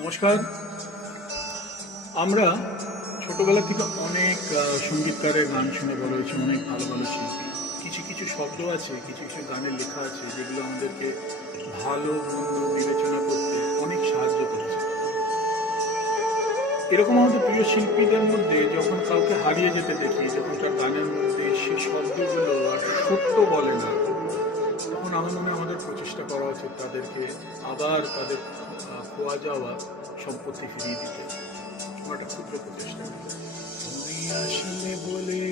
নমস্কার। আমরা ছোটবেলা থেকে অনেক সঙ্গীতকারের গান শুনে বড় হয়েছি, অনেক ভালো ভালো শিল্পী। কিছু কিছু শব্দ আছে, কিছু কিছু গানের লেখা আছে যেগুলো আমাদেরকে ভালো মন্দ বিবেচনা করতে অনেক সাহায্য করেছে। এরকম আমাদের প্রিয় শিল্পীদের মধ্যে যখন কাউকে হারিয়ে যেতে দেখি, যখন তার গানের মধ্যে সেই শব্দগুলো আর সত্য বলে না, তখন আমার মনে হয় আমাদের প্রচেষ্টা করা উচিত তাদেরকে আবার তাদের খোয়া যাওয়া সম্পত্তি ফিরিয়ে দিতে। আমার একটা ক্ষুদ্র প্রচেষ্টা। তুমি আসলে বলে,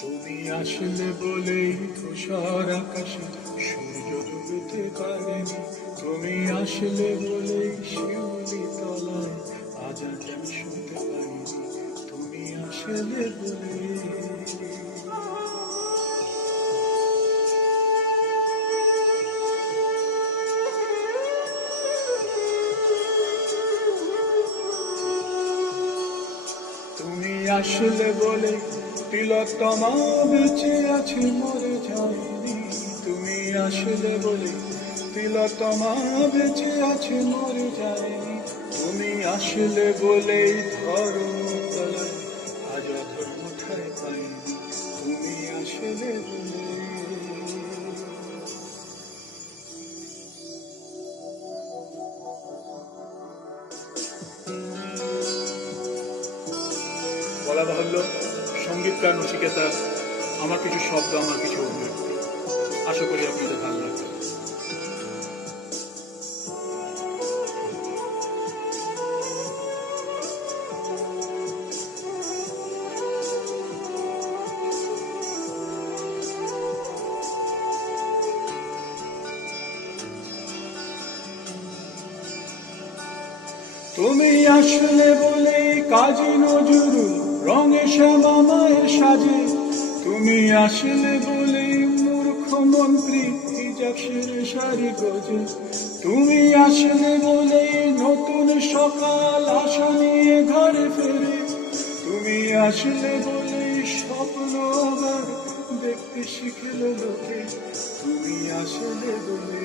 তুমি আসলে বলে তুষার আকাশে সূর্য ডুবতে পারেনি। তুমি আসলে বলে শিউলি তলায় আজ আর কেন শুনতে পারিনি। তুমি আসলে বলে। তুমি আসলে বলে তিলোত্তমা বেঁচে আছে মরে যায়নি। তুমি আসলে বলে তিলোত্তমা বেঁচে আছে মরে যায়নি। তুমি আসলে বলে ধর্মতলায় আজ অধর্ম ঠাঁই পায়নি। তুমি আসলে বলে। বলা বাহুল্য, সঙ্গীতকার নচিকেতা আমার কিছু শব্দ, আমার কিছু অভিব্যক্তি। আশা করি আপনাদের ভালো লাগবে। তুমি আসলে বলে কাজী নজরুল রঙে শ্যামা মায়ের সাজে। তুমি আসলে বলে মূর্খ মন্ত্রী হিজাক্সের শাড়ি গজে। তুমি আসলে বলে নতুন সকাল আশা নিয়ে ঘরে ফেরে। তুমি আসলে বলে স্বপ্ন আবার দেখতে শিখলো লোকে। তুমি আসলে বলে,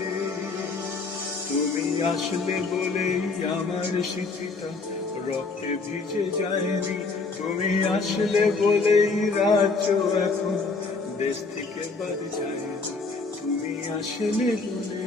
তুমি আসলে বলেই আমার স্মৃতিটা রক্তে ভিজে যায়নি। তুমি আসলে বলেই রাজ্য এখন দেশ থেকে বাদ যায়নি। তুমি আসলে বলে।